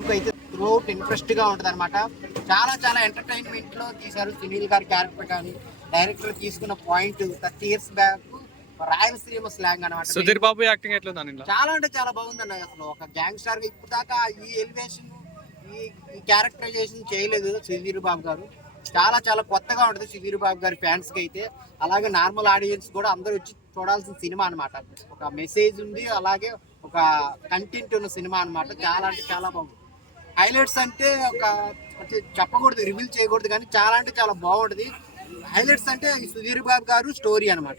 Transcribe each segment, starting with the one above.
అయితే throughout interest గా ఉంటది అనమాట. చాలా చాలా ఎంటర్టైన్మెంట్ లో తీశారు. సునీల్ గారి క్యారెక్టర్ కానీ డైరెక్టర్ తీసుకున్న point 30 years back Rayalaseema slang అనమాట. సుధీర్ బాబు యాక్టింగ్ ఎట్లుంది? చాలా అంటే చాలా బాగుంది అన్న. అసలు ఒక గ్యాంగ్స్టర్ గా ఇప్పుడు దాకా ఈ ఎలివేషన్ ఈ క్యారెక్టరైజేషన్ చేయలేదు సుధీర్ బాబు గారు. చాలా చాలా కొత్తగా ఉంటుంది సుధీర్ బాబు గారి ఫ్యాన్స్ కి అయితే. అలాగే నార్మల్ ఆడియన్స్ కూడా అందరూ వచ్చి చూడాల్సిన సినిమా అనమాట. ఒక మెసేజ్ ఉంది, అలాగే ఒక కంటెంట్ ఉన్న సినిమా అనమాట. చాలా అంటే చాలా బాగుంది. హైలైట్స్ అంటే చెప్పకూడదు, రివీల్ చేయకూడదు, కానీ చాలా అంటే చాలా బాగుంటుంది. హైలైట్స్ అంటే సుధీర్ బాబు గారు స్టోరీ అనమాట.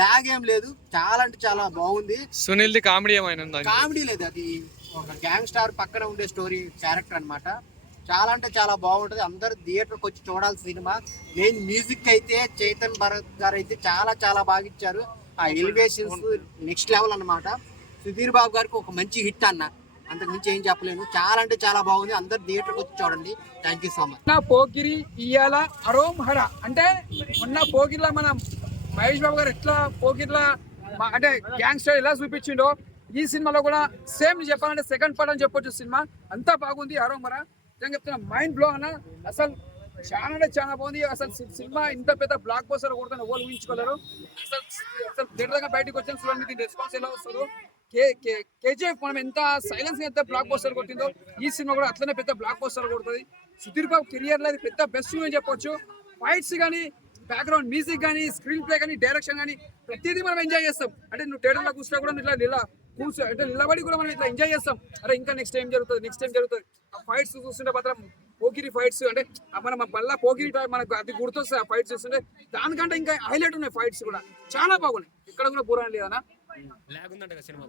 లాగ్ ఏం లేదు, చాలా అంటే చాలా బాగుంది. సునీల్ ది కామెడీ ఏమైనా? కామెడీ లేదు, అది ఒక గ్యాంగ్ స్టార్ పక్కన ఉండే స్టోరీ క్యారెక్టర్ అనమాట. చాలా అంటే చాలా బాగుంటది. అందరు థియేటర్కి వచ్చి చూడాల్సిన సినిమా. మెయిన్ మ్యూజిక్ అయితే చైతన్ భరత్ గారు అయితే చాలా చాలా బాగా ఇచ్చారు. ఆ ఎలివేషన్స్ నెక్స్ట్ లెవెల్ అనమాట. సుధీర్ బాబు గారికి ఒక మంచి హిట్ అన్న, అంతకు మించి ఏం చెప్పలేను. చాలా అంటే చాలా బాగుంది. అందరు థియేటర్కి వచ్చి చూడండి. Thank you so much. Pokiri ఇయ్యాల అరోమ్ హర అంటే మొన్న పోకిరిలా మన మహేష్ బాబు గారు ఎట్లా పోకిరిలా అంటే గ్యాంగ్స్టర్ ఎలా చూపించిండో ఈ సినిమాలో కూడా సేమ్ చెప్పాలంటే సెకండ్ పార్ట్ అని చెప్పొచ్చు. సినిమా అంతా బాగుంది. అరోమ్ హర చెప్తున్నా, మైండ్ బ్లో అన్న. అసలు చాలా అంటే చాలా బాగుంది. అసలు సినిమా ఇంత పెద్ద బ్లాక్ బస్టర్ కొడుతున్న ఎవరు ఊహించుకోలేరు. అసలు అసలు థియేటర్ దగ్గర బయటకు వచ్చిన చూడండి దీని రెస్పాన్స్ ఎలా వస్తుందో. కేజీఎఫ్ మనం ఎంత సైలెన్స్ ఎంత బ్లాక్ బస్టర్ కొట్టిందో ఈ సినిమా కూడా అట్లనే పెద్ద బ్లాక్ బస్టర్ కొడుతుంది. సుధీర్ బాబు కెరియర్ లో అది పెద్ద బెస్ట్ అని చెప్పొచ్చు. ఫైట్స్ కానీ, బ్యాక్గ్రౌండ్ మ్యూజిక్ కానీ, స్క్రీన్ ప్లే కానీ, డైరెక్షన్ కానీ ప్రతిదీ మనం ఎంజాయ్ చేస్తాం. అంటే నువ్వు థియేటర్ లో కూర్చున్నా కూడా ఇలా కూర్చో అంటే నిలబడి కూడా మనం ఇట్లా ఎంజాయ్ చేస్తాం. అరే ఇంకా నెక్స్ట్ టైం జరుగుతుంది. ఆ ఫైట్స్ చూస్తుంటే మాత్రం పోకిరి ఫైట్స్ అంటే మన మళ్ళీ పోకిరి మనకు అది గుర్తొస్తాయి. ఆ ఫైట్స్ చూస్తుంటే దానికంటే ఇంకా హైలైట్ ఉన్నాయి. ఫైట్స్ కూడా చాలా బాగున్నాయి. ఇక్కడ కూడా బురా లేదన్నా.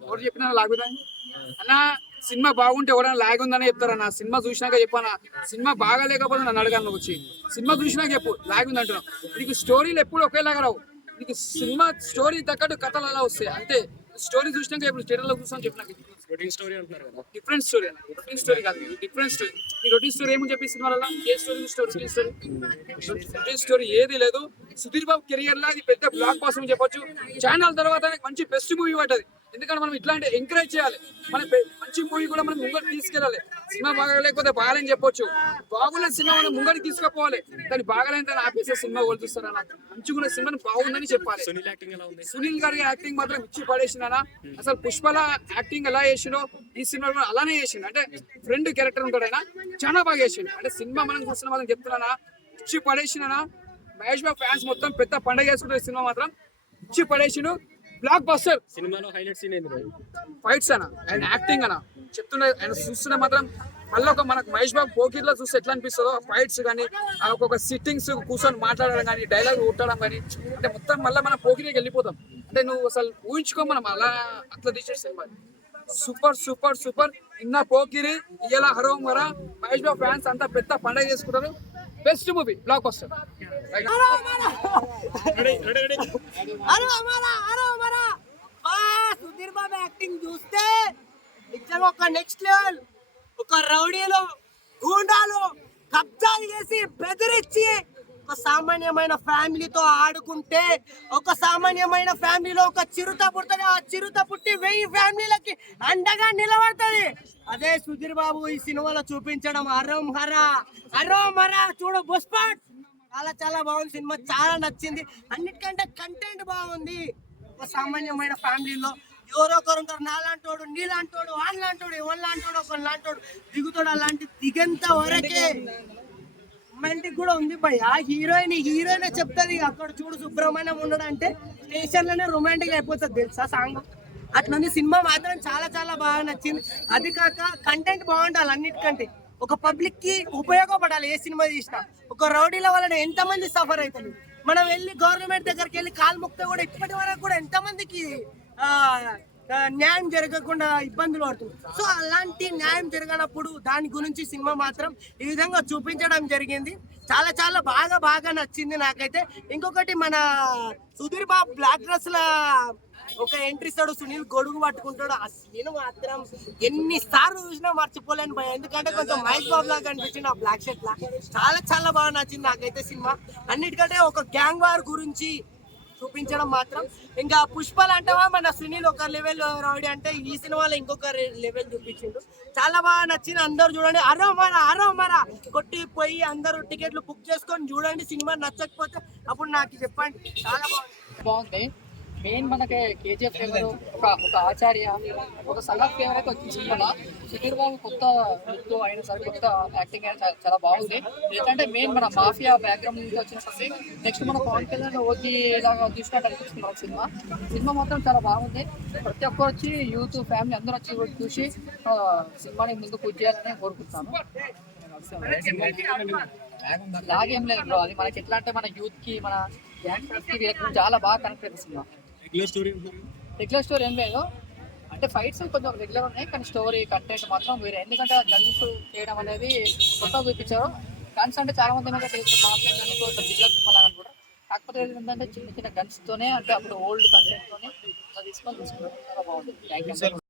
ఎవరు చెప్పినా లాగుదా అన్న? సినిమా బాగుంటే ఎవరైనా లాగ్ ఉందని చెప్తారన్న. సినిమా చూసినాక చెప్పానా? సినిమా బాగా లేకపోతే నన్ను అడగాను వచ్చి. సినిమా చూసినాక చెప్పు లాగ్ ఉంది అంటున్నావు. నీకు స్టోరీలు ఎప్పుడు ఒకేలాగా రావు. నీకు సినిమా స్టోరీ తగ్గట్టు కథలు అలా వస్తాయి అంతే. స్టోరీ చూసినాక ఇప్పుడు థియేటర్ లో చూసాను చెప్పినాక డిఫరెంట్ స్టోరీ అన్న. రొటీన్ స్టోరీ కాదు, డిఫరెంట్ స్టోరీ. ఈ రొటీన్ స్టోరీ ఏమని చెప్పి సినిమాలలో ఏ రొటీన్ స్టోరీ ఏది లేదు. సుధీర్ బాబు కెరియర్ లో అది పెద్ద బ్లాక్ బస్టర్ అని చెప్పొచ్చు. ఛానల్ తర్వాత మంచి బెస్ట్ మూవీ పడ్డది. ఎందుకంటే మనం ఇట్లాంటి ఎంకరేజ్ చేయాలి. మన మంచి మూవీ కూడా మనం ముంగడు తీసుకెళ్ళాలి. సినిమా బాగా లేకపోతే బాగాలేని చెప్పొచ్చు. బాగున్న సినిమా మనం ముంగడికి తీసుకుపోవాలి. కానీ బాగాలేని దాన్ని ఆపేసే సినిమా వాళ్ళు చూస్తారన్న. మంచిగా సినిమాని బాగుందని చెప్పాలి. సునీల్ గారి యాక్టింగ్ మాత్రం ఇచ్చి పడేసినా. అసలు పుష్పల యాక్టింగ్ ఎలా చేసిండో ఈ సినిమా కూడా అలానే చేసిండు. అంటే ఫ్రెండ్ క్యారెక్టర్ ఉంటాడు ఆయన, చాలా బాగా చేసిండు. అంటే సినిమా మనం చూస్తున్న వాళ్ళని చెప్తున్నానా, ఇచ్చి పడేసినా. మహేష్ బాబు ఫ్యాన్స్ మొత్తం పెద్ద పండగ చేసుకుంటే సినిమా మాత్రం ఇచ్చి పడేసిండు. Blockbuster. సినిమాలో హైలైట్ సీన్ ఏంది? ఫైట్స్ అన్న, ఆయన యాక్టింగ్ అన్న. చెప్తున్నా ఆయన చూస్తున్నా మాత్రం మళ్ళీ ఒక మనకు మహేష్ బాబు పోకిర్లో చూస్తే ఎట్లా అనిపిస్తుందో ఫైట్స్ కానీ, ఒక్కొక్క సిట్టింగ్స్ కూర్చొని మాట్లాడడం కానీ, డైలాగ్ కొట్టడం కానీ, అంటే మొత్తం మళ్ళీ మనం పోకిరికి వెళ్ళిపోతాం. అంటే నువ్వు అసలు ఊహించుకో, మనం అట్లా తీసే సినిమా సూపర్ సూపర్ సూపర్. నిన్న పోకిరి ఇయ్యాల హరోం హర. మహేష్ బాబు ఫ్యాన్స్ అంతా పెద్ద పండగ చేసుకుంటారు. Best movie, block buster. Sudheer Babu acting చూస్తే నిజంగా ఒక నెక్స్ట్ లెవెల్. ఒక రౌడీలు, గూండాలు కబ్జాలు చేసి బెదిరించి ఒక సామాన్యమైన ఫ్యామిలీతో ఆడుకుంటే, ఒక సామాన్యమైన ఫ్యామిలీలో ఒక చిరుత పుడుతుంది. ఆ చిరుత పుట్టి 1000 ఫ్యామిలీలకి అండగా నిలబడుతుంది. అదే సుధీర్ బాబు ఈ సినిమాలో చూపించడం. అరోం హర చూడు బుస్పాట్. చాలా చాలా బాగుంది సినిమా, చాలా నచ్చింది. అన్నిటికంటే కంటెంట్ బాగుంది. ఒక సామాన్యమైన ఫ్యామిలీలో ఎవరో ఒకరు ఉంటారు, నాలాంటోడు, నీలాంటోడు, వాళ్ళలాంటోడు, ఎవరిలాంటోడు, ఒకళ్ళలాంటోడు దిగుతాడు. అలాంటి దిగంత వరకే రొమాంటిక్ కూడా ఉంది భయ్య. హీరోయిన్ చెప్తుంది అక్కడ చూడు సుబ్రహ్మణ్యం ఉండడం అంటే స్టేషన్ లోనే రొమాంటిక్ అయిపోతుంది తెలుసా సాంగ్. అట్లుంది సినిమా మాత్రం చాలా చాలా బాగా నచ్చింది. అది కాక కంటెంట్ బాగుండాలి. అన్నిటికంటే ఒక పబ్లిక్ కి ఉపయోగపడాలి. ఏ సినిమా తీసినా ఒక రౌడీల వల్ల ఎంతమంది సఫర్ అవుతారు. మనం వెళ్ళి గవర్నమెంట్ దగ్గరికి వెళ్ళి కాలు ముక్తే కూడా ఇప్పటి వరకు కూడా ఎంతమందికి న్యాయం జరగకుండా ఇబ్బందులు పడుతుంది. సో అలాంటి న్యాయం జరగనప్పుడు దాని గురించి సినిమా మాత్రం ఈ విధంగా చూపించడం జరిగింది. చాలా చాలా బాగా నచ్చింది నాకైతే. ఇంకొకటి మన సుధీర్ బాబు బ్లాక్ డ్రెస్ లా ఒక ఎంట్రీ ఇస్తాడు, సునీల్ గొడుగు పట్టుకుంటాడు. ఆ సీన్ మాత్రం ఎన్నిసార్లు చూసినా మర్చిపోలేను భయ. ఎందుకంటే కొంచెం మహేష్ బాబు లాగా అనిపించింది ఆ బ్లాక్ షర్ట్ లా. చాలా చాలా బాగా నచ్చింది నాకైతే సినిమా. అన్నిటికంటే ఒక గ్యాంగ్ వార్ గురించి చూపించడం మాత్రం ఇంకా పుష్పలు అంటావా మన సునీల్ ఒక లెవెల్ రౌడీ అంటే ఈ సినిమాలో ఇంకొక లెవెల్ చూపించిండు. చాలా బాగా నచ్చింది. అందరూ చూడండి. అరో మరా కొట్టి పోయి అందరూ టికెట్లు బుక్ చేసుకొని చూడండి. సినిమా నచ్చకపోతే అప్పుడు నాకు చెప్పండి. చాలా బాగుంది. మెయిన్ మనకి కేజీఎఫ్ ఫేవర్ ఒక ఆచార్య ఒక సగత్ ఫేవర్ అయితే వచ్చింది సినిమాలో. సుధీర్ బాబు కొత్త లుక్ అయిన సరే కొత్త యాక్టింగ్ అయినా చాలా బాగుంది. ఎందుకంటే మెయిన్ మన మాఫియా బ్యాక్గ్రౌండ్ నుంచి వచ్చినప్పటికీ నెక్స్ట్ మన పవన్ కళ్యాణ్ ఓజీ లాగా తీసుకున్నట్టు అనిపిస్తుంది మనకు సినిమా మాత్రం చాలా బాగుంది. ప్రతి ఒక్కరు వచ్చి యూత్ ఫ్యామిలీ అందరూ వచ్చి చూసి సినిమాని ముందు పూజ చేయాలని కోరుకుంటున్నాను. లాగేం లేదు బ్రో, అది మనకి ఎట్లా అంటే మన యూత్ కి మన యాంగ్స్టర్స్ కి వీళ్ళకి చాలా బాగా కనెక్ట్ అవుతుంది. రెగ్యులర్ స్టోరీ ఏం లేదు, అంటే ఫైట్స్ కొంచెం రెగ్యులర్ ఉన్నాయి కానీ స్టోరీ కంటెంట్ మాత్రం వేరే. ఎందుకంటే గన్స్ చేయడం అనేది కొత్తగా చూపించారు. గన్స్ అంటే చాలా మంది ఏమైనా తెలుసు మా జిల్లా సినిమా లాగా కూడా, కాకపోతే ఏంటంటే చిన్న చిన్న గన్స్ తోనే అంటే అప్పుడు ఓల్డ్ కంటెంట్ తోనే తీసుకొని చాలా బాగుంది. Thank you.